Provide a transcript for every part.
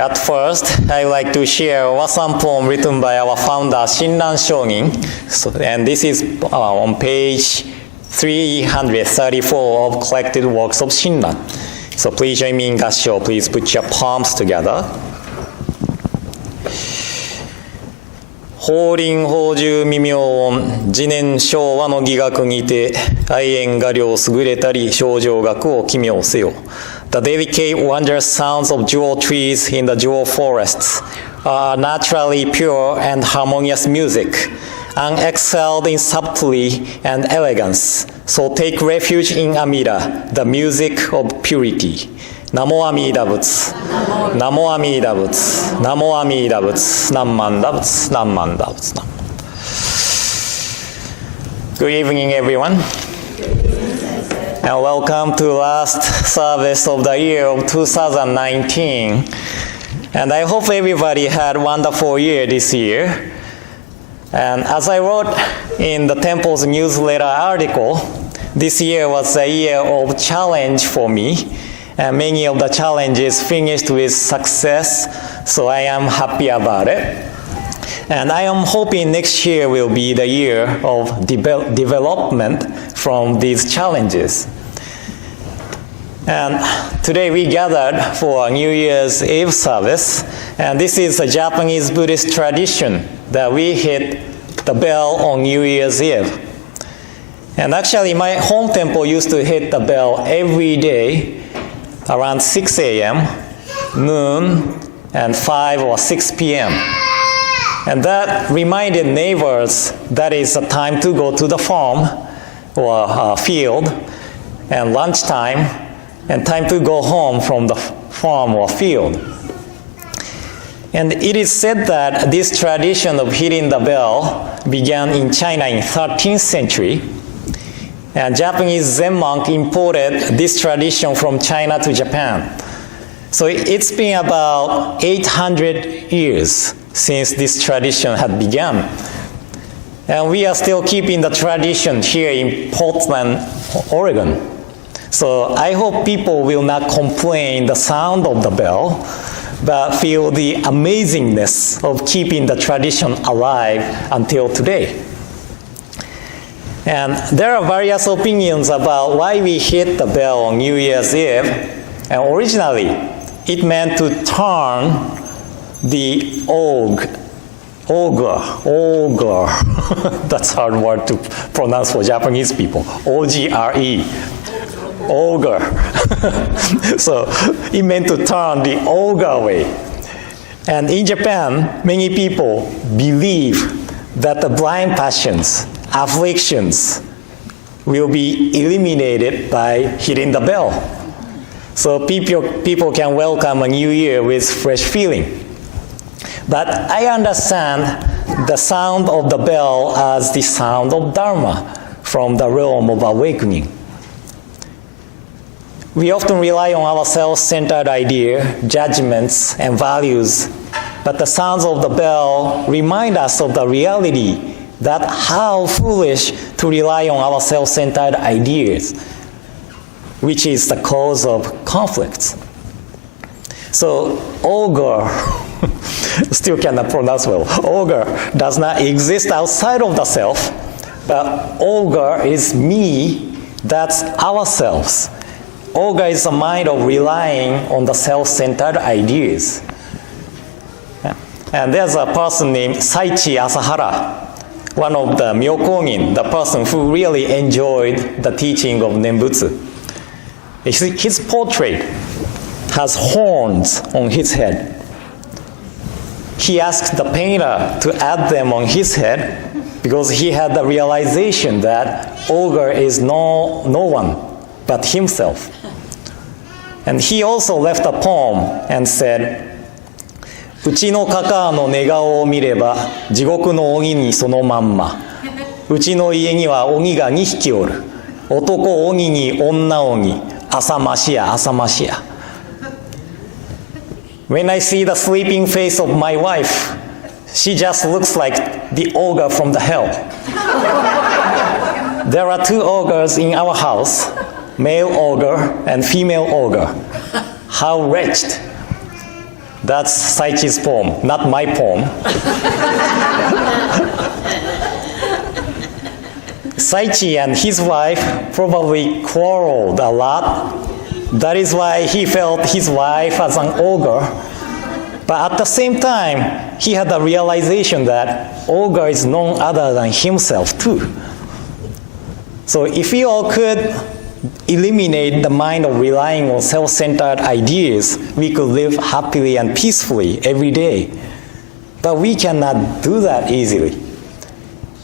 at first, I would like to share one poem written by our founder, Shinran Shogin. And this is on page 334 of collected works of Shinran. So please join me in gassho. Please put your palms together. 法輪法住未明音次年昭和の義学にて愛縁画量優れたり症状学を奇妙せよ The delicate wondrous sounds of jewel trees in the jewel forests are naturally pure and harmonious music, unexcelled in subtlety and elegance. So take refuge in Amida, the music of purity. Namo Amida Butsu, Namo Amida Butsu, Namo Amida Butsu, Nammanda Butsu, Nammanda Butsu. Good evening, everyone. And welcome to the last service of the year of 2019. And I hope everybody had a wonderful year this year. And as I wrote in the temple's newsletter article, this year was a year of challenge for me. And many of the challenges finished with success, so I am happy about it. And I am hoping next year will be the year of development from these challenges. And today we gathered for a New Year's Eve service, and this is a Japanese Buddhist tradition that we hit the bell on New Year's Eve. And actually my home temple used to hit the bell every day around 6 a.m., noon, and 5 or 6 p.m. And that reminded neighbors that it's a time to go to the farm or field, and lunchtime, and time to go home from the farm or field. And it is said that this tradition of hitting the bell began in China in 13th century. And Japanese Zen monk imported this tradition from China to Japan. So it's been about 800 years since this tradition had begun. And we are still keeping the tradition here in Portland, Oregon. So I hope people will not complain the sound of the bell, but feel the amazingness of keeping the tradition alive until today. And there are various opinions about why we hit the bell on New Year's Eve. And originally, it meant to turn the ogre. That's a hard word to pronounce for Japanese people. O-G-R-E. Ogre. So it meant to turn the ogre away. And in Japan, many people believe that the blind passions, afflictions will be eliminated by hitting the bell. So people can welcome a new year with fresh feeling. But I understand the sound of the bell as the sound of Dharma from the realm of awakening. We often rely on our self-centered idea, judgments, and values, but the sounds of the bell remind us of the reality that how foolish to rely on our self-centered ideas, which is the cause of conflicts. So, ogre, still cannot pronounce well, ogre does not exist outside of the self, but ogre is me, that's ourselves. Ogre is a mind of relying on the self-centered ideas. And there's a person named Saichi Asahara, one of the Myokongin, the person who really enjoyed the teaching of Nembutsu. His portrait has horns on his head. He asked the painter to add them on his head because he had the realization that ogre is no one but himself. And he also left a poem and said, うちのカカアの寝顔を見れば地獄の鬼にそのまんまうちの家には鬼が2匹おる男鬼に女鬼浅ましや浅ましや When I see the sleeping face of my wife, she just looks like the ogre from the hell. There are 2 ogres in our house, male ogre and female ogre. How wretched. That's Saichi's poem, not my poem. Saichi and his wife probably quarreled a lot. That is why he felt his wife as an ogre. But at the same time, he had the realization that ogre is none other than himself too. So if we all could eliminate the mind of relying on self-centered ideas, we could live happily and peacefully every day. But we cannot do that easily.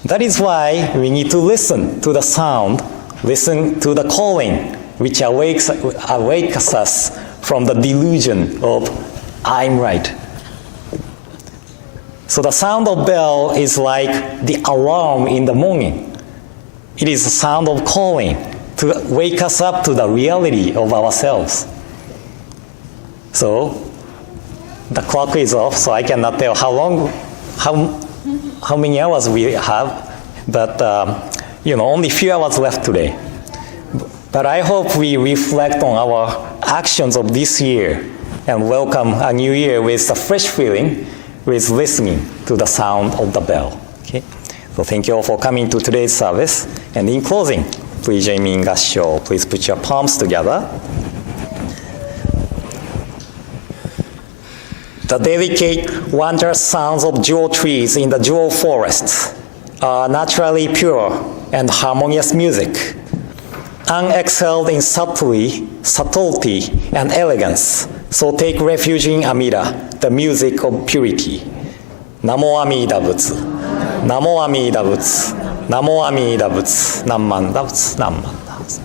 That is why we need to listen to the sound, listen to the calling, which awakes us from the delusion of I'm right. So the sound of bell is like the alarm in the morning. It is a sound of calling to wake us up to the reality of ourselves. So the clock is off, so I cannot tell how many hours we have, but only few hours left today. But I hope we reflect on our actions of this year and welcome a new year with a fresh feeling, with listening to the sound of the bell. Okay? So thank you all for coming to today's service. And in closing, please join me in Gassho. Please put your palms together. The delicate, wondrous sounds of jewel trees in the jewel forests are naturally pure and harmonious music, unexcelled in subtlety, and elegance. So take refuge in Amida, the music of purity. Namo Amida Butsu. Namo Amida Butsu. Namo Amida Butsu. Namman Butsu. Namman Butsu.